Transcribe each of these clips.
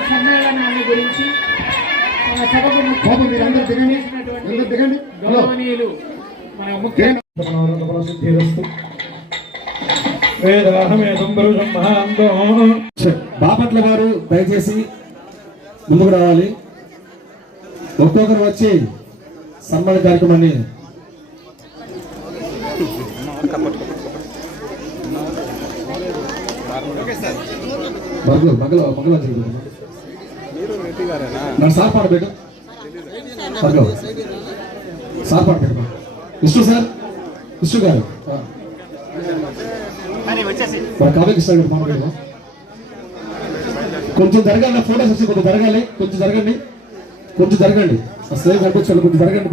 సమ్మేళనాన్ని గురించి సభకు గౌరవనీయులు మన ముఖ్య బాపట్ల గారు దయచేసి ముందుకు రావాలి. ఒక్కొక్కరు వచ్చి సన్మాన కార్యక్రమాన్ని మగలు సార్ పాట పెట్టు. విష్ణు సార్? విష్ణు గారు. ఆ. మన కావ్యకృష్ణ గారు మాట్లాడేమో కొంచెం జరగాలి ఫోటోస్ వచ్చి కొంచెం జరగాలి కొంచెం జరగండి. కొంచెం జరగండి. అసలు కనిపించాలి కొంచెం జరగండి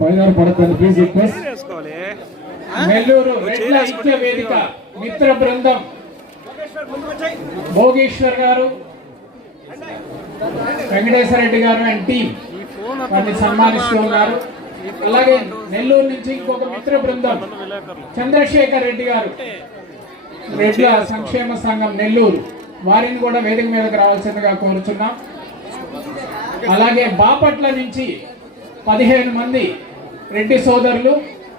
పైన పడతాను ప్లీజ్ రిక్వెస్ట్ నెల్లూరు వేదిక మిత్ర బృందం. భోగేశ్వర్ గారు వెంకటేశ్వర రెడ్డి గారు అండ్ టీం వారిని సన్మానిస్తూ ఉన్నారు అలాగే నెల్లూరు నుంచి ఇంకొక మిత్ర బృందం చంద్రశేఖర్ రెడ్డి గారు రెడ్ల సంక్షేమ సంఘం నెల్లూరు. వారిని కూడా వేదిక మీదకు రావాల్సిందిగా కోరుచున్నాం. అలాగే బాపట్ల నుంచి పదిహేను మంది రెడ్డి సోదరులు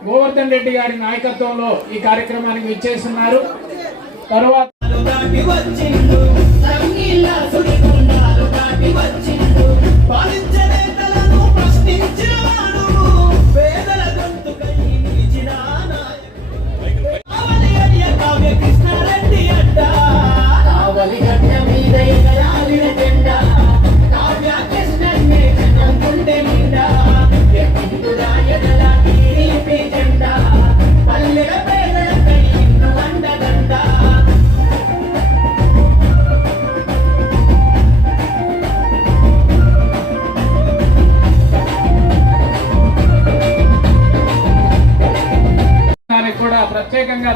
గోవర్ధన్ రెడ్డి గారి నాయకత్వంలో ఈ కార్యక్రమానికి విచ్చేస్తున్నారు. తరువాత దాటి వచ్చిండు. సంగీల సుడిగుండాలు దాటి వచ్చిండు. పేదల గొంతుకై నిలిచిన నాయకుడు. కావలి అడియ కావ్య కృష్ణారెడ్డి అడ్డ.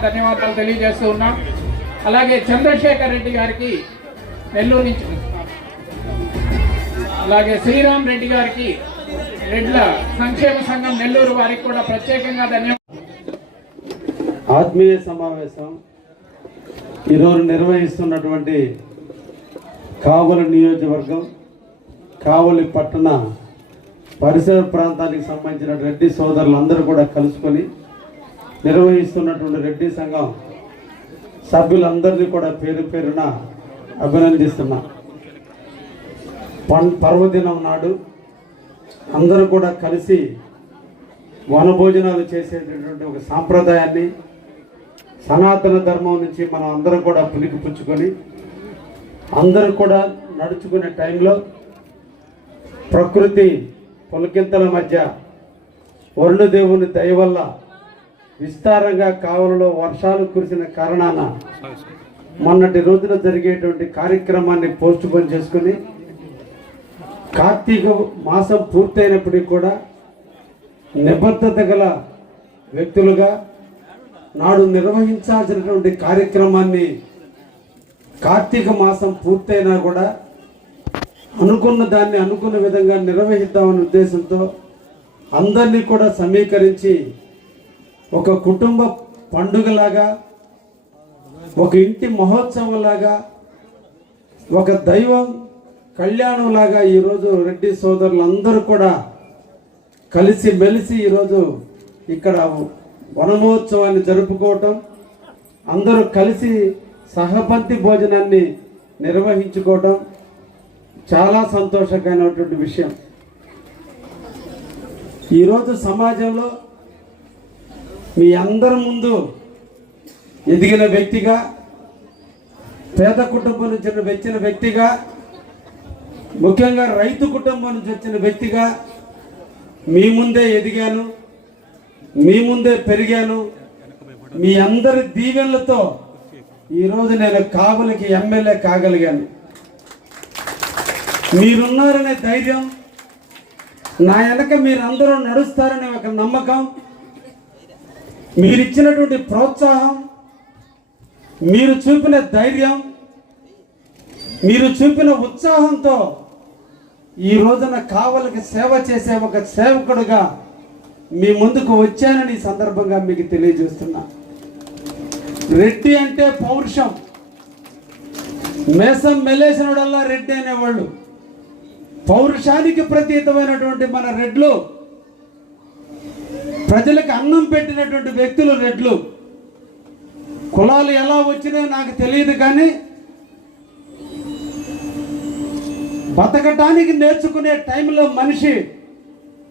ధన్యవాదాలు తెలియజేస్తూ ఉన్నాం. అలాగే చంద్రశేఖర్ రెడ్డి గారికి నెల్లూరు నుంచి అలాగే శ్రీరామ్ రెడ్డి గారికి రెడ్ల సంక్షేమ సంఘం నెల్లూరు వారికి కూడా ప్రత్యేకంగా ధన్యవాదాలు. ఆత్మీయ సమావేశం ఈరోజు నిర్వహిస్తున్నటువంటి కావలి నియోజకవర్గం కావలి పట్టణ పరిసర ప్రాంతానికి సంబంధించిన రెడ్డి సోదరులందరూ కూడా కలుసుకొని నిర్వహిస్తున్నటువంటి రెడ్డి సంఘం సభ్యులందరినీ కూడా పేరు పేరున అభినందిస్తున్నా. పన్ పర్వదినం నాడు అందరూ కూడా కలిసి వనభోజనాలు చేసేటటువంటి ఒక సాంప్రదాయాన్ని సనాతన ధర్మం నుంచి మనం అందరం కూడా పులికి పుచ్చుకొని అందరూ కూడా నడుచుకునే టైంలో ప్రకృతి పులకింతల మధ్య వరుణదేవుని దయ వల్ల విస్తారంగా కావలలో వర్షాలు కురిసిన కారణాన మొన్నటి రోజున జరిగేటువంటి కార్యక్రమాన్ని పోస్ట్ పోన్ చేసుకుని కార్తీక మాసం పూర్తయినప్పటికీ కూడా నిబద్ధత గల వ్యక్తులుగా నాడు నిర్వహించాల్సినటువంటి కార్యక్రమాన్ని కార్తీక మాసం పూర్తయినా కూడా అనుకున్న దాన్ని అనుకున్న విధంగా నిర్వహిద్దామనే ఉద్దేశంతో అందరినీ కూడా సమీకరించి ఒక కుటుంబ పండుగలాగా ఒక ఇంటి మహోత్సవంలాగా ఒక దైవం కళ్యాణంలాగా ఈరోజు రెడ్డి సోదరులందరూ కూడా కలిసి మెలిసి ఈరోజు ఇక్కడ వనమహోత్సవాన్ని జరుపుకోవటం అందరూ కలిసి సహపంతి భోజనాన్ని నిర్వహించుకోవటం చాలా సంతోషకరమైనటువంటి విషయం. ఈరోజు సమాజంలో మీ అందరి ముందు ఎదిగిన వ్యక్తిగా పేద కుటుంబం నుంచి వచ్చిన వ్యక్తిగా ముఖ్యంగా రైతు కుటుంబం నుంచి వచ్చిన వ్యక్తిగా మీ ముందే ఎదిగాను మీ ముందే పెరిగాను. మీ అందరి దీవెనలతో ఈరోజు నేను కావలికి ఎమ్మెల్యే కాగలిగాను. మీరున్నారనే ధైర్యం నా వెనక మీరందరూ నడుస్తారనే ఒక నమ్మకం మీరిచ్చినటువంటి ప్రోత్సాహం మీరు చూపిన ధైర్యం మీరు చూపిన ఉత్సాహంతో ఈ రోజున కావలికి సేవ చేసే ఒక సేవకుడుగా మీ ముందుకు వచ్చానని ఈ సందర్భంగా మీకు తెలియజేస్తున్నా. రెడ్డి అంటే పౌరుషం. మేసం మెలేసినోడల్లా రెడ్డి అనేవాళ్ళు. పౌరుషానికి ప్రతీతమైనటువంటి మన రెడ్లు. ప్రజలకు అన్నం పెట్టినటువంటి వ్యక్తులు రెడ్లు. కులాలు ఎలా వచ్చినాయో నాకు తెలియదు కానీ బతకటానికి నేర్చుకునే టైంలో మనిషి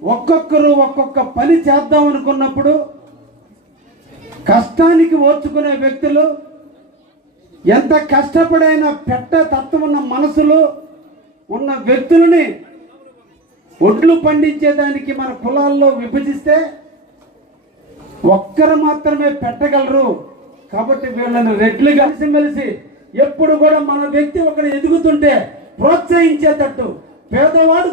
ఒక్కొక్కరు ఒక్కొక్క పని చేద్దాం అనుకున్నప్పుడు కష్టానికి ఓర్చుకునే వ్యక్తులు ఎంత కష్టపడైనా పెట్ట తత్వం ఉన్న మనసులు ఉన్న వ్యక్తులని ఒడ్లు పండించేదానికి మన కులాల్లో విభజిస్తే ఒక్కరు మాత్రమే పెట్టగలరు. కాబట్టి వీళ్ళని రెడ్లు కలిసిమెలిసి ఎప్పుడు కూడా మన వ్యక్తి ఒకడు ఎదుగుతుంటే ప్రోత్సహించేటట్టు పేదవాడు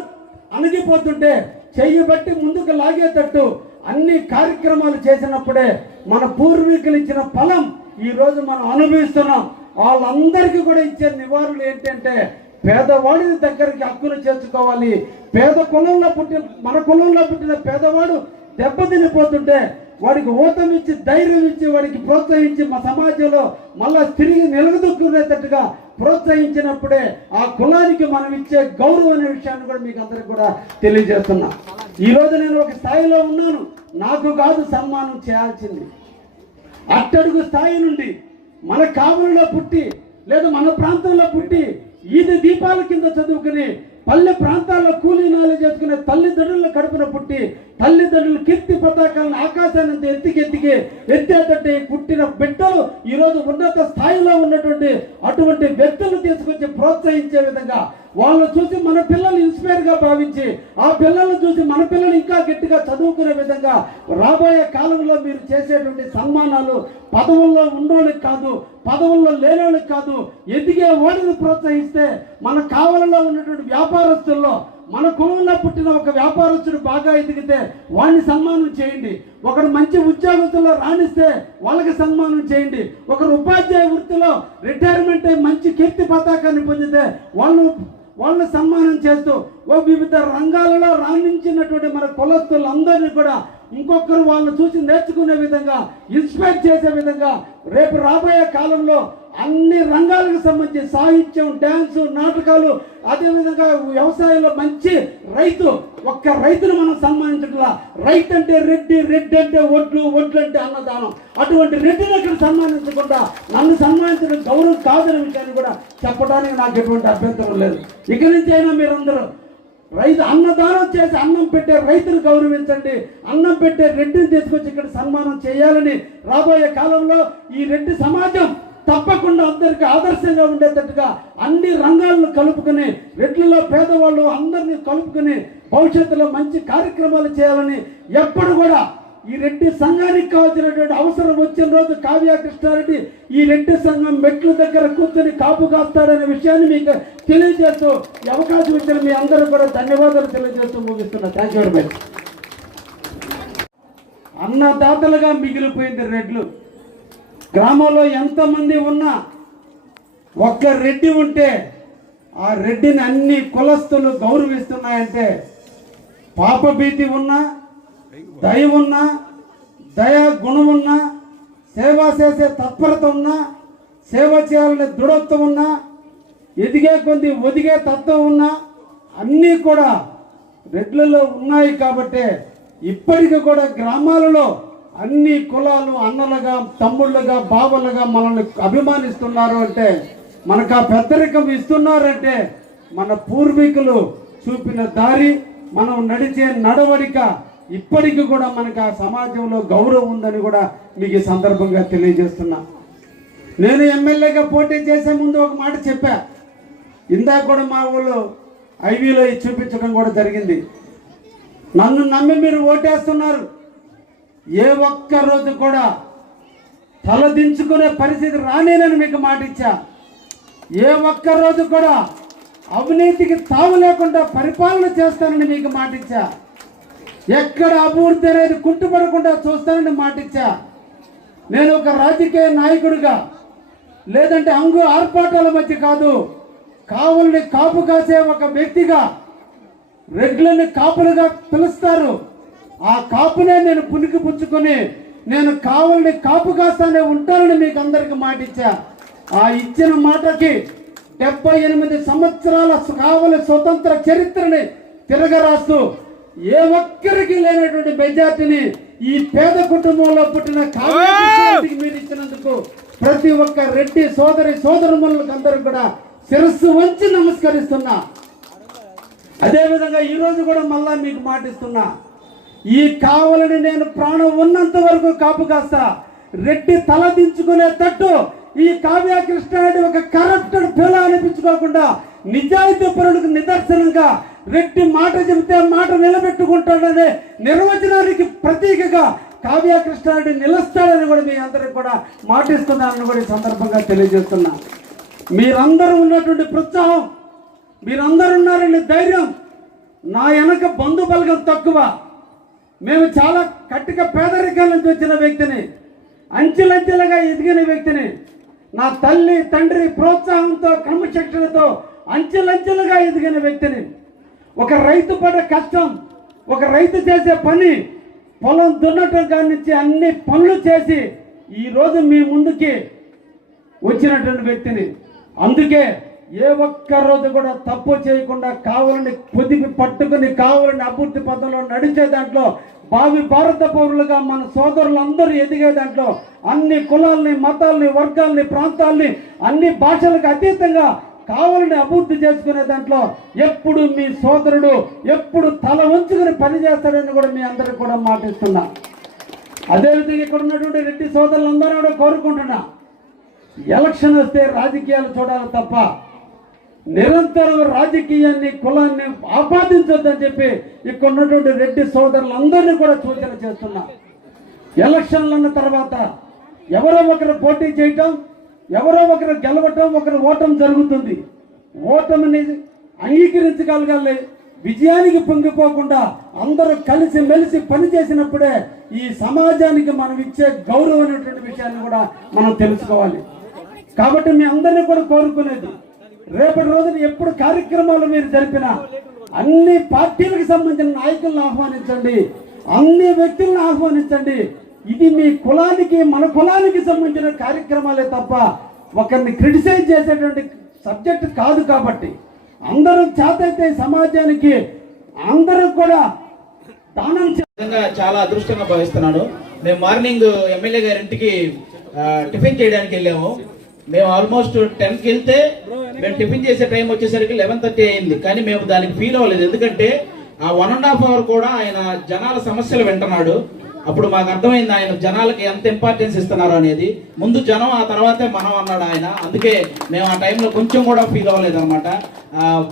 అణగిపోతుంటే చెయ్యి బట్టి ముందుకు లాగేటట్టు అన్ని కార్యక్రమాలు చేసినప్పుడే మన పూర్వీకులు ఇచ్చిన ఫలం ఈరోజు మనం అనుభవిస్తున్నాం. వాళ్ళందరికీ కూడా ఇచ్చే నివారణలు ఏంటంటే పేదవాడిని దగ్గరికి హక్కులు చేర్చుకోవాలి. పేద కులంలో పుట్టిన మన కులంలో పుట్టిన పేదవాడు దెబ్బతినిపోతుంటే వాడికి ఊతం ఇచ్చి ధైర్యం ఇచ్చి వాడికి ప్రోత్సహించి మా సమాజంలో మళ్ళా తిరిగి నిలదొక్కునేటట్టుగా ప్రోత్సహించినప్పుడే ఆ కులానికి మనం ఇచ్చే గౌరవం అనే విషయాన్ని కూడా మీకు అందరికి కూడా తెలియజేస్తున్నా. ఈరోజు నేను ఒక స్థాయిలో ఉన్నాను. నాకు కాదు సన్మానం చేయాల్సింది. అట్టడుగు స్థాయి నుండి మన కావలిలో పుట్టి లేదా మన ప్రాంతంలో పుట్టి ఈది దీపాల కింద చదువుకుని పల్లె ప్రాంతాల్లో కూలీ నాలు చేసుకునే తల్లిదండ్రుల కడుపున పుట్టి తల్లిదండ్రులు కీర్తి పతాకాలను ఆకాశాన్ని ఎత్తికి ఎత్తికి ఎత్తేటట్టు పుట్టిన బిడ్డలు ఈరోజు ఉన్నత స్థాయిలో ఉన్నటువంటి అటువంటి వ్యక్తులు తీసుకొచ్చి ప్రోత్సహించే విధంగా వాళ్ళని చూసి మన పిల్లలు ఇన్స్పైర్గా భావించి ఆ పిల్లల్ని చూసి మన పిల్లలు ఇంకా గట్టిగా చదువుకునే విధంగా రాబోయే కాలంలో మీరు చేసేటువంటి సన్మానాలు పదవుల్లో ఉన్నోళ్ళకి కాదు పదవుల్లో లేనోళ్ళకి కాదు ఎదిగే ఓడిని ప్రోత్సహిస్తే మన కావలలో ఉన్నటువంటి వ్యాపారస్తుల్లో మన కులంలో పుట్టిన ఒక వ్యాపారస్తుడు బాగా ఎదిగితే వాడిని సన్మానం చేయండి. ఒకరు మంచి ఉద్యోగస్తుల్లో రాణిస్తే వాళ్ళకి సన్మానం చేయండి. ఒకరు ఉపాధ్యాయ వృత్తిలో రిటైర్మెంట్ అయి మంచి కీర్తి పతాకాన్ని పొందితే వాళ్ళు వాళ్ళని సన్మానం చేస్తూ ఓ వివిధ రంగాలలో రాణించినటువంటి మన కులస్తులందరినీ కూడా ఇంకొకరు వాళ్ళని చూసి నేర్చుకునే విధంగా ఇన్స్పైర్ చేసే విధంగా రేపు రాబోయే కాలంలో అన్ని రంగాలకు సంబంధించి సాహిత్యం డ్యాన్సు నాటకాలు అదేవిధంగా వ్యవసాయంలో మంచి రైతు ఒక్క రైతును మనం సన్మానించట్లా. రైతు అంటే రెడ్డి రెడ్డి అంటే ఒడ్లు ఒడ్లు అంటే అన్నదానం. అటువంటి రెడ్డిని అక్కడ సన్మానించకుండా నన్ను సన్మానించడం గౌరవం కాదనే విషయాన్ని కూడా చెప్పడానికి నాకు ఎటువంటి అభ్యంతరం లేదు. ఇక నుంచి అయినా మీరందరూ రైతు అన్నదానం చేసి అన్నం పెట్టే రైతును గౌరవించండి. అన్నం పెట్టే రెడ్డిని తీసుకొచ్చి ఇక్కడ సన్మానం చేయాలని రాబోయే కాలంలో ఈ రెడ్డి సమాజం తప్పకుండా అందరికీ ఆదర్శంగా ఉండేటట్టుగా అన్ని రంగాలను కలుపుకొని రెడ్లలో పేదవాళ్ళు అందరినీ కలుపుకొని భవిష్యత్తులో మంచి కార్యక్రమాలు చేయాలని ఎప్పుడు కూడా ఈ రెడ్డి సంఘానికి కావాల్సినటువంటి అవసరం వచ్చిన రోజు కావ్య కృష్ణారెడ్డి ఈ రెడ్డి సంఘం మెట్ల దగ్గర కూర్చొని కాపు కాస్తాడనే విషయాన్ని మీకు తెలియజేస్తూ ఈ అవకాశం ఇచ్చిన మీ అందరూ కూడా ధన్యవాదాలు తెలియజేస్తూ ముగిస్తున్నా. థ్యాంక్ యూ వెరీ మచ్ అన్నదాతలుగా మిగిలిపోయింది రెడ్లు. గ్రామంలో ఎంతమంది ఉన్నా ఒక్క రెడ్డి ఉంటే ఆ రెడ్డిని అన్ని కులస్తులు గౌరవిస్తున్నాయంటే పాపభీతి ఉన్నా దయ ఉన్నా దయా గుణం ఉన్నా సేవ చేసే తత్పరత ఉన్నా సేవ చేయాలనే దృఢత్వం ఉన్నా ఎదిగే కొద్ది ఒదిగే తత్వం ఉన్నా అన్నీ కూడా రెడ్లలో ఉన్నాయి కాబట్టే ఇప్పటికి కూడా గ్రామాలలో అన్ని కులాలు అన్నలుగా తమ్ముళ్ళుగా బావలుగా మనల్ని అభిమానిస్తున్నారు అంటే మనకు ఆ పెద్దరికం ఇస్తున్నారంటే మన పూర్వీకులు చూపిన దారి మనం నడిచే నడవడిక ఇప్పటికి కూడా మనకు ఆ సమాజంలో గౌరవం ఉందని కూడా మీకు ఈ సందర్భంగా తెలియజేస్తున్నా. నేను ఎమ్మెల్యేగా పోటీ చేసే ముందు ఒక మాట చెప్పా. ఇందాక కూడా మా ఊళ్ళో ఐవీలో చూపించడం కూడా జరిగింది. నన్ను నమ్మి మీరు ఓటేస్తున్నారు. ఏ ఒక్క రోజు కూడా తలదించుకునే పరిస్థితి రానేనని మీకు మాట ఇచ్చా. ఏ ఒక్క రోజు కూడా అవినీతికి తావు లేకుండా పరిపాలన చేస్తానని మీకు మాట ఇచ్చా. ఎక్కడ అభివృద్ధి అనేది కుంటుపడకుండా చూస్తానని మాట ఇచ్చా. నేను ఒక రాజకీయ నాయకుడిగా లేదంటే అంగు ఆర్పాటాల మధ్య కాదు కావుల్ని కాపు కాసే ఒక వ్యక్తిగా రెడ్లని కాపులుగా పిలుస్తారు. ఆ కాపునే నేను పునికి పుచ్చుకొని నేను కావాలని కాపు కాస్తానే ఉంటానని మీకు అందరికి మాట ఇచ్చా. ఆ ఇచ్చిన మాటకి డెబ్బై ఎనిమిది సంవత్సరాల కావలి స్వతంత్ర చరిత్రని తిరగరాస్తూ ఏ ఒక్కరికి లేనటువంటి మెజార్టీని ఈ పేద కుటుంబంలో పుట్టిన కావ్యానికి మీరు ఇచ్చినందుకు ప్రతి ఒక్క రెడ్డి సోదరి సోదరులకు అందరూ కూడా శిరస్సు వంచి నమస్కరిస్తున్నా. అదేవిధంగా ఈరోజు కూడా మళ్ళా మీకు మాటిస్తున్నా ఈ కావలని నేను ప్రాణం ఉన్నంత వరకు కాపు కాస్తా. రెడ్డి తల దించుకునే తట్టు ఈ కావ్య కృష్ణారెడ్డి ఒక కరప్టెడ్ పిల్ల అనిపించుకోకుండా నిజాయితీ పరులకు నిదర్శనంగా రెడ్డి మాట చెబితే మాట నిలబెట్టుకుంటాడనే నిర్వచనానికి ప్రతీకగా కావ్య కృష్ణారెడ్డి నిలుస్తాడని కూడా మీ అందరికి కూడా మాటిస్తున్నానని కూడా ఈ సందర్భంగా తెలియజేస్తున్నా. మీరందరూ ఉన్నటువంటి ప్రోత్సాహం మీరందరూ ఉన్నారండి ధైర్యం నా వెనక బంధు బలగం తక్కువ. మేము చాలా కట్టిక పేదరికాల నుంచి వచ్చిన వ్యక్తిని అంచెలంచెలుగా ఎదిగిన వ్యక్తిని నా తల్లి తండ్రి ప్రోత్సాహంతో క్రమశిక్షణతో అంచెలంచెలుగా ఎదిగిన వ్యక్తిని ఒక రైతు పడే కష్టం ఒక రైతు చేసే పని పొలం దున్నటం కాడి నుంచి అన్ని పనులు చేసి ఈరోజు మీ ముందుకి వచ్చినటువంటి వ్యక్తిని. అందుకే ఏ ఒక్క రోజు కూడా తప్పు చేయకుండా కావాలని పొదిగి పట్టుకుని కావాలని అభివృద్ధి పథంలో నడిచే దాంట్లో భావి భారత పౌరులుగా మన సోదరులందరూ ఎదిగే దాంట్లో అన్ని కులాల్ని మతాల్ని వర్గాల్ని ప్రాంతాల్ని అన్ని భాషలకు అతీతంగా కావాలని అభివృద్ధి చేసుకునే దాంట్లో ఎప్పుడు మీ సోదరుడు ఎప్పుడు తల ఉంచుకుని పనిచేస్తాడని కూడా మీ అందరికి కూడా మాటిస్తున్నా. అదేవిధంగా ఇక్కడ ఉన్నటువంటి రెడ్డి సోదరులందరూ కూడా కోరుకుంటున్నా. ఎలక్షన్ వస్తే రాజకీయాలు చూడాలి తప్ప నిరంతరం రాజకీయాన్ని కులాన్ని ఆపాదించొద్దని చెప్పి ఇక్కడ ఉన్నటువంటి రెడ్డి సోదరులందరినీ కూడా సూచన చేస్తున్నా. ఎలక్షన్లు అన్న తర్వాత ఎవరో ఒకరు పోటీ చేయటం ఎవరో ఒకరు గెలవటం ఒకరు ఓటం జరుగుతుంది. ఓటమిని అంగీకరించగలగాలి విజయానికి పొంగిపోకుండా అందరూ కలిసి మెలిసి పనిచేసినప్పుడే ఈ సమాజానికి మనం ఇచ్చే గౌరవం అనేటువంటి విషయాన్ని కూడా మనం తెలుసుకోవాలి. కాబట్టి మీ అందరినీ కూడా కోరుకునేది రేపటి రోజున ఎప్పుడు కార్యక్రమాలు మీరు జరిపినా అన్ని పార్టీలకు సంబంధించిన నాయకులను ఆహ్వానించండి. అన్ని వ్యక్తులను ఆహ్వానించండి. ఇది మీ కులానికి మన కులానికి సంబంధించిన కార్యక్రమాలే తప్ప ఒకరిని క్రిటిసైజ్ చేసేటువంటి సబ్జెక్ట్ కాదు కాబట్టి. అందరూ చేతైతే సమాజానికి అందరూ కూడా దానం చాలా అదృష్టంగా భావిస్తున్నాను మేము మార్నింగ్ ఎమ్మెల్యే గారి ఇంటికి టిఫిన్ చేయడానికి వెళ్ళాము. మేము ఆల్మోస్ట్ టెన్కి వెళ్తే మేము టిఫిన్ చేసే టైం వచ్చేసరికి లెవెన్ థర్టీ అయింది. కానీ మేము దానికి ఫీల్ అవ్వలేదు. ఎందుకంటే ఆ వన్ అండ్ హాఫ్ అవర్ కూడా ఆయన జనాల సమస్యలు వింటున్నాడు. అప్పుడు మాకు అర్థమైంది ఆయన జనాలకి ఎంత ఇంపార్టెన్స్ ఇస్తున్నారు అనేది. ముందు జనం ఆ తర్వాతే మనం అన్నాడు ఆయన. అందుకే మేము ఆ టైంలో కొంచెం కూడా ఫీల్ అవ్వలేదు అనమాట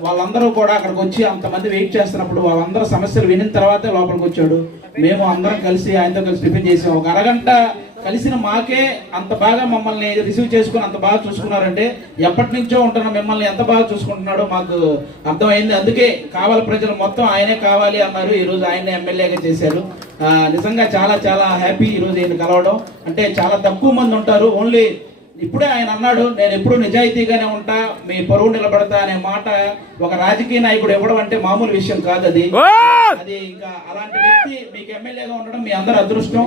వాళ్ళందరూ కూడా అక్కడికి వచ్చి అంతమంది వెయిట్ చేస్తున్నప్పుడు వాళ్ళందరూ సమస్యలు వినిన తర్వాతే లోపలికి వచ్చాడు. మేము అందరం కలిసి ఆయనతో కలిసి టిఫిన్ చేసాం. ఒక అరగంట కలిసిన మాకే అంత బాగా మమ్మల్ని రిసీవ్ చేసుకుని అంత బాగా చూసుకున్నారంటే ఎప్పటి నుంచో ఉంటున్న మిమ్మల్ని ఎంత బాగా చూసుకుంటున్నాడో మాకు అర్థమైంది. అందుకే కావాలి ప్రజలు మొత్తం ఆయనే కావాలి అన్నారు. ఈరోజు ఆయనే ఎమ్మెల్యేగా చేశారు. నిజంగా చాలా చాలా హ్యాపీ ఈరోజు ఈయన కలవడం. అంటే చాలా తక్కువ మంది ఉంటారు. ఓన్లీ ఇప్పుడే ఆయన అన్నాడు నేను ఎప్పుడు నిజాయితీగానే ఉంటా మీ పరువు నిలబడతా అనే మాట ఒక రాజకీయ నాయకుడు ఇవ్వడం అంటే మామూలు విషయం కాదు అది. అది ఇంకా అలాంటి వ్యక్తి మీకు ఎమ్మెల్యేగా ఉండడం మీ అందరు అదృష్టం.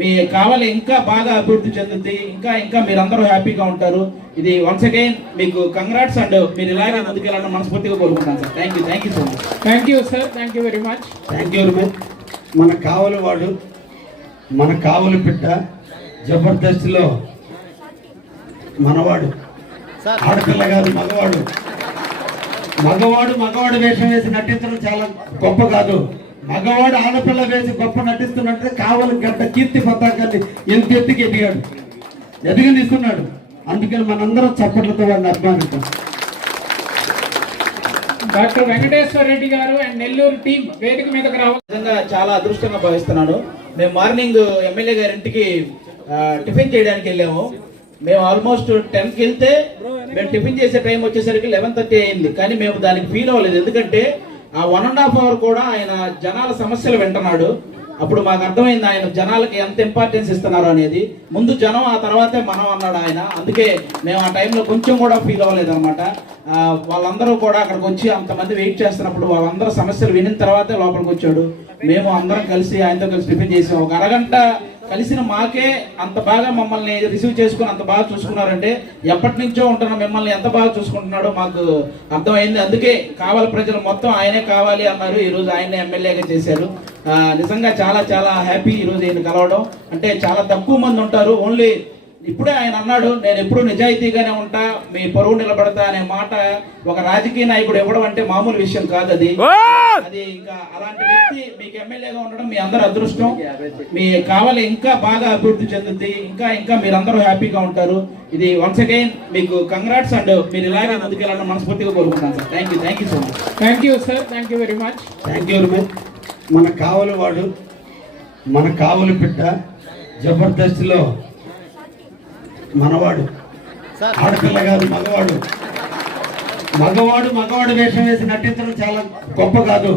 మీ కావాలి ఇంకా బాగా అభివృద్ధి చెందుద్ది ఇంకా ఇంకా మీరందరూ హ్యాపీగా ఉంటారు. ఇది వన్స్ అగైన్ మీకు కంగ్రాట్స్ అండ్ మీరు ఇలాగే ముందుకెళ్ళడం మనస్ఫూర్తిగా కోరుకుంటాను sir. Thank you thank you so much thank you sir thank you very much thank you Ramesh మన కావలి వాడు మన కావలి పిట్ట జబర్దస్త్లో మనవాడు. ఆడపిల్ల కాదు మగవాడు. మగవాడు మగవాడు వేషం వేసి నటించడం చాలా గొప్ప కాదు. మగవాడు ఆడపిల్ల వేసి గొప్ప నటిస్తున్నట్టే కావలి గడ్డ కీర్తి పతాకాన్ని ఎంత ఎత్తుకి ఎదిగాడు. ఎదిగనిస్తున్నాడు అందుకని మనందరం చప్పట్లతో వాడిని అభిమానిస్తాం డాక్టర్ వెంకటేశ్వర రెడ్డి గారు అండ్ నెల్లూరు టీం వేదిక మీదకి రావాలి నిజంగా చాలా అదృష్టంగా భావిస్తున్నాను మేము మార్నింగ్ ఎమ్మెల్యే గారి ఇంటికి టిఫిన్ చేయడానికి వెళ్ళాము. మేము ఆల్మోస్ట్ టెన్కి వెళ్తే మేము టిఫిన్ చేసే టైం వచ్చేసరికి లెవెన్ థర్టీ అయింది. కానీ మేము దానికి ఫీల్ అవ్వలేదు. ఎందుకంటే ఆ వన్ అండ్ హాఫ్ అవర్ కూడా ఆయన జనాల సమస్యలు వింటున్నాడు. అప్పుడు మాకు అర్థమైంది ఆయన జనాలకి ఎంత ఇంపార్టెన్స్ ఇస్తున్నారు అనేది. ముందు జనం ఆ తర్వాతే మనం అన్నాడు ఆయన. అందుకే మేము ఆ టైంలో కొంచెం కూడా ఫీల్ అవ్వలేదు అనమాట వాళ్ళందరూ కూడా అక్కడికి వచ్చి అంతమంది వెయిట్ చేస్తున్నప్పుడు వాళ్ళందరూ సమస్యలు వినిన తర్వాతే లోపలికి వచ్చాడు. మేము అందరం కలిసి ఆయనతో కలిసి టిఫిన్ చేసాం. ఒక అరగంట కలిసిన మాకే అంత బాగా మమ్మల్ని రిసీవ్ చేసుకుని అంత బాగా చూసుకున్నారంటే ఎప్పటి నుంచో ఉంటున్న మిమ్మల్ని ఎంత బాగా చూసుకుంటున్నాడో మాకు అర్థమైంది. అందుకే కావాలి ప్రజలు మొత్తం ఆయనే కావాలి అన్నారు. ఈ రోజు ఆయనే ఎమ్మెల్యేగా చేశారు. నిజంగా చాలా చాలా హ్యాపీ ఈరోజు ఈయన కలవడం. అంటే చాలా తక్కువ మంది ఉంటారు. ఓన్లీ ఇప్పుడే ఆయన అన్నాడు నేను ఎప్పుడు నిజాయితీగానే ఉంటా మీ పరువు నిలబడతా అనే మాట ఒక రాజకీయ నాయకుడు ఇవ్వడం అంటే మామూలు విషయం కాదు అది. అది ఇంకా అలాంటి వ్యక్తి మీకు ఎమ్మెల్యేగా ఉండడం మీ అందరు అదృష్టం. మీ కావాలి ఇంకా బాగా అభివృద్ధి చెందుద్ది ఇంకా ఇంకా మీరందరూ హ్యాపీగా ఉంటారు. ఇది వన్స్ అగైన్ మీకు కంగ్రాట్స్ అండ్ మీరు ఇలాగే ముందుకెళ్ళడం మనస్ఫూర్తిగా కోరుకుంటాను sir. Thank you thank you so much thank you sir thank you very much thank you Ramesh మన కావలి వాడు మన కావలి పిట్ట జబర్దస్త్లో మనవాడు. ఆడపిల్ల కాదు మగవాడు. మగవాడు మగవాడు వేషం వేసి నటించడం చాలా గొప్ప కాదు.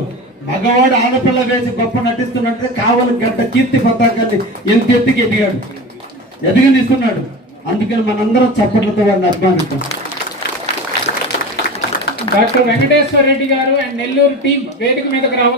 మగవాడు ఆడపిల్ల వేసి గొప్ప నటిస్తున్నట్టే కావలి గడ్డ కీర్తి పతాకాన్ని ఎంత ఎత్తుకి ఎదిగాడు. ఎదిగనిస్తున్నాడు అందుకని మనందరం చప్పట్లతో వాడిని అభిమానిస్తాం డాక్టర్ వెంకటేశ్వర రెడ్డి గారు అండ్ నెల్లూరు టీం వేదిక మీదకి రావాలి.